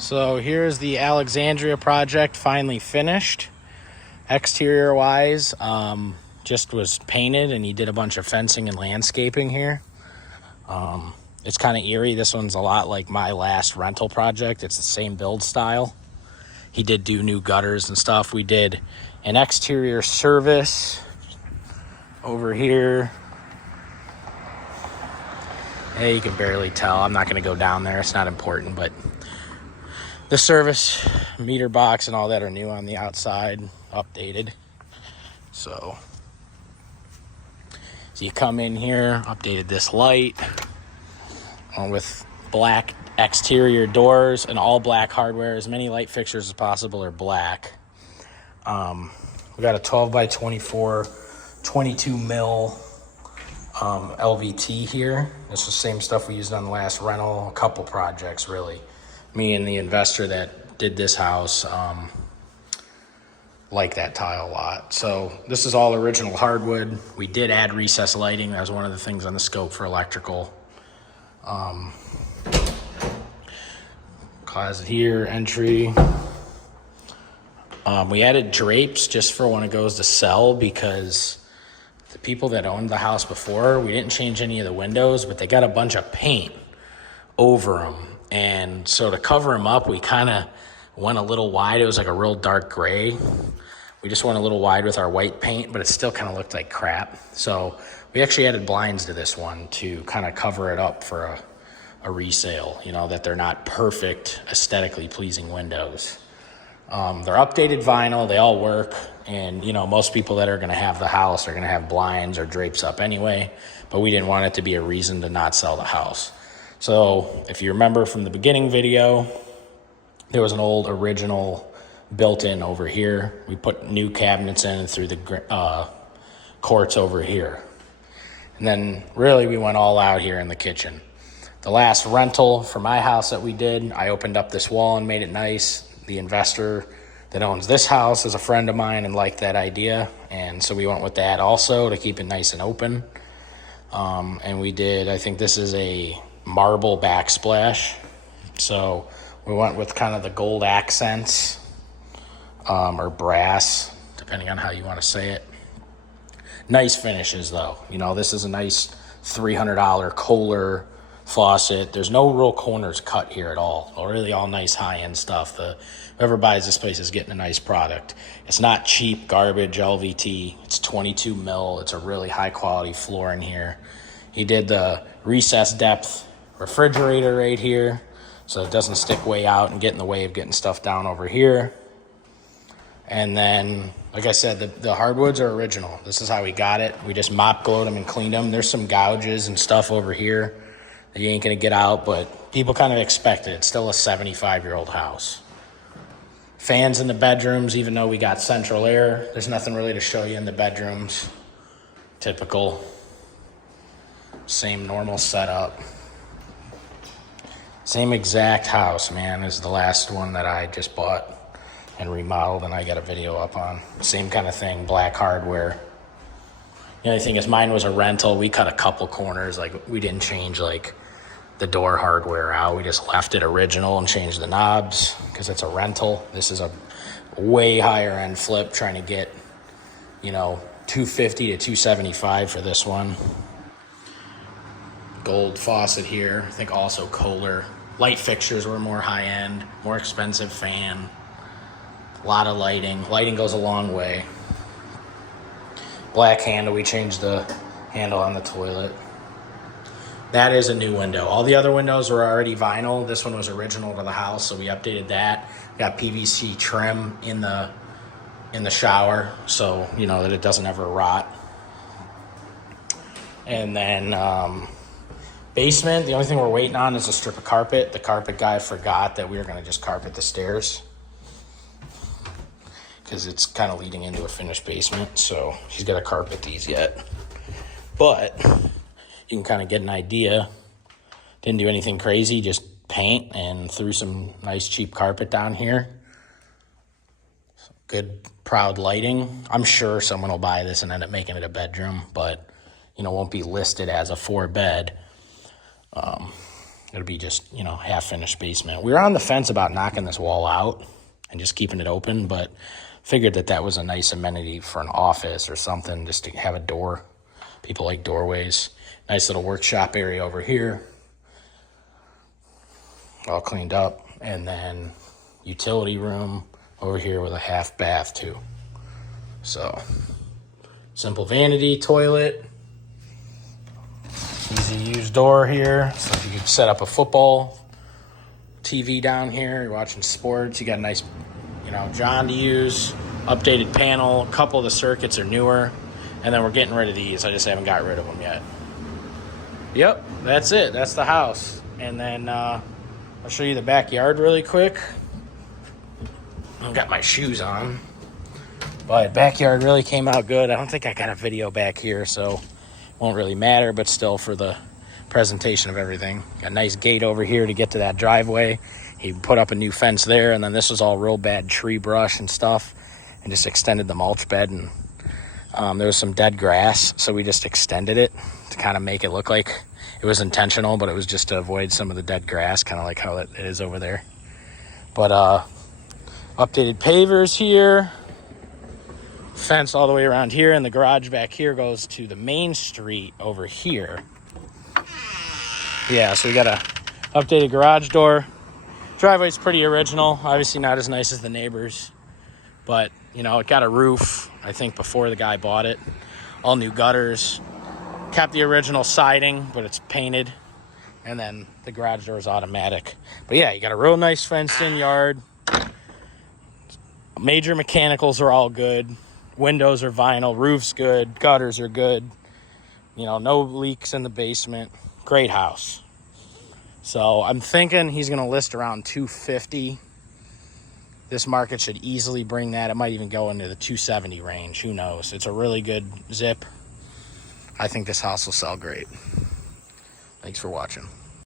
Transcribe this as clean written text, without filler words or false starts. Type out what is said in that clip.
So here's the Alexandria project finally finished. Exterior wise, just was painted, and he did a bunch of fencing and landscaping here. It's kind of eerie. This one's a lot like my last rental project. It's the same build style. He did do new gutters and stuff. We did an exterior service over here. Hey, you can barely tell. I'm not going to go down there. It's not important, but the service meter box and all that are new on the outside, updated. So you come in here, updated this light with black exterior doors and all black hardware. As many light fixtures as possible are black. We got a 12 by 24, 22 mil LVT here. This is the same stuff we used on the last rental, a couple projects really. Me and the investor that did this house like that tile a lot. So this is all original hardwood. We did add recessed lighting. That was one of the things on the scope for electrical. Closet here, entry. We added drapes just for when it goes to sell, because the people that owned the house before, we didn't change any of the windows, but they got a bunch of paint over them. And so to cover them up, we kind of went a little wide. It was like a real dark gray. We just went a little wide with our white paint, but it still kind of looked like crap. So we actually added blinds to this one to kind of cover it up for a resale, you know, that they're not perfect, aesthetically pleasing windows. They're updated vinyl. They all work. And, you know, most people that are going to have the house are going to have blinds or drapes up anyway, but we didn't want it to be a reason to not sell the house. So if you remember from the beginning video, there was an old original built-in over here. We put new cabinets in through the quartz over here. And then really we went all out here in the kitchen. The last rental for my house that we did, I opened up this wall and made it nice. The investor that owns this house is a friend of mine and liked that idea. And so we went with that also to keep it nice and open. And we did, I think this is a marble backsplash. So we went with kind of the gold accents, or brass, depending on how you want to say it. Nice finishes though. You know, this is a nice $300 Kohler faucet. There's no real corners cut here at all. Really all nice high-end stuff. Whoever buys this place is getting a nice product. It's not cheap garbage LVT. It's 22 mil. It's a really high quality floor in here. He did the recessed depth refrigerator right here, so it doesn't stick way out and get in the way of getting stuff down over here. And then, like I said, the hardwoods are original. This is how we got it. We just mop glowed them and cleaned them. There's some gouges and stuff over here that you ain't gonna get out, but people kind of expect it. It's still a 75-year-old house. Fans in the bedrooms, even though we got central air, there's nothing really to show you in the bedrooms. Typical, same normal setup. Same exact house, man, as the last one that I just bought and remodeled and I got a video up on. Same kind of thing, black hardware. The only thing is mine was a rental. We cut a couple corners. Like, we didn't change like the door hardware out. We just left it original and changed the knobs because it's a rental. This is a way higher end flip, trying to get, you know, $250 to $275 for this one. Gold faucet here. I think also Kohler. Light fixtures were more high end, more expensive fan. A lot of lighting. Lighting goes a long way. Black handle. We changed the handle on the toilet. That is a new window. All the other windows were already vinyl. This one was original to the house, so we updated that. Got PVC trim in the shower, so you know that it doesn't ever rot. And then basement, the only thing we're waiting on is a strip of carpet. The carpet guy forgot that we were gonna just carpet the stairs because it's kind of leading into a finished basement, so he's got to carpet these yet. But you can kind of get an idea. Didn't do anything crazy, just paint and threw some nice cheap carpet down here. Good, proud lighting. I'm sure someone will buy this and end up making it a bedroom, but you know, won't be listed as a 4-bed. It'll be just, you know, half-finished basement. We were on the fence about knocking this wall out and just keeping it open, but figured that was a nice amenity for an office or something, just to have a door. People like doorways. Nice little workshop area over here. All cleaned up. And then utility room over here with a half bath too. So, simple vanity, toilet. Easy to use door here. So if you could set up a football TV down here, you're watching sports, you got a nice, you know, John to use. Updated panel, a couple of the circuits are newer. And then we're getting rid of these. I just haven't got rid of them yet. Yep, that's it. That's the house. And then I'll show you the backyard really quick. I've got my shoes on. But backyard really came out good. I don't think I got a video back here, so it won't really matter. But still, for the presentation of everything. Got a nice gate over here to get to that driveway. He put up a new fence there. And then this was all real bad tree brush and stuff. And just extended the mulch bed. And there was some dead grass, so we just extended it to kind of make it look like it was intentional, but it was just to avoid some of the dead grass, kind of like how it is over there. But updated pavers here, fence all the way around here, and the garage back here goes to the main street over here. Yeah, so we got a updated garage door. Driveway's pretty original, obviously not as nice as the neighbors, but you know, it got a roof, I think, before the guy bought it. All new gutters. Kept the original siding, but it's painted. And then the garage door is automatic. But yeah, you got a real nice fenced-in yard. Major mechanicals are all good. Windows are vinyl. Roof's good. Gutters are good. You know, no leaks in the basement. Great house. So I'm thinking he's going to list around $250. This market should easily bring that. It might even go into the $270 range. Who knows? It's a really good zip. I think this house will sell great. Thanks for watching.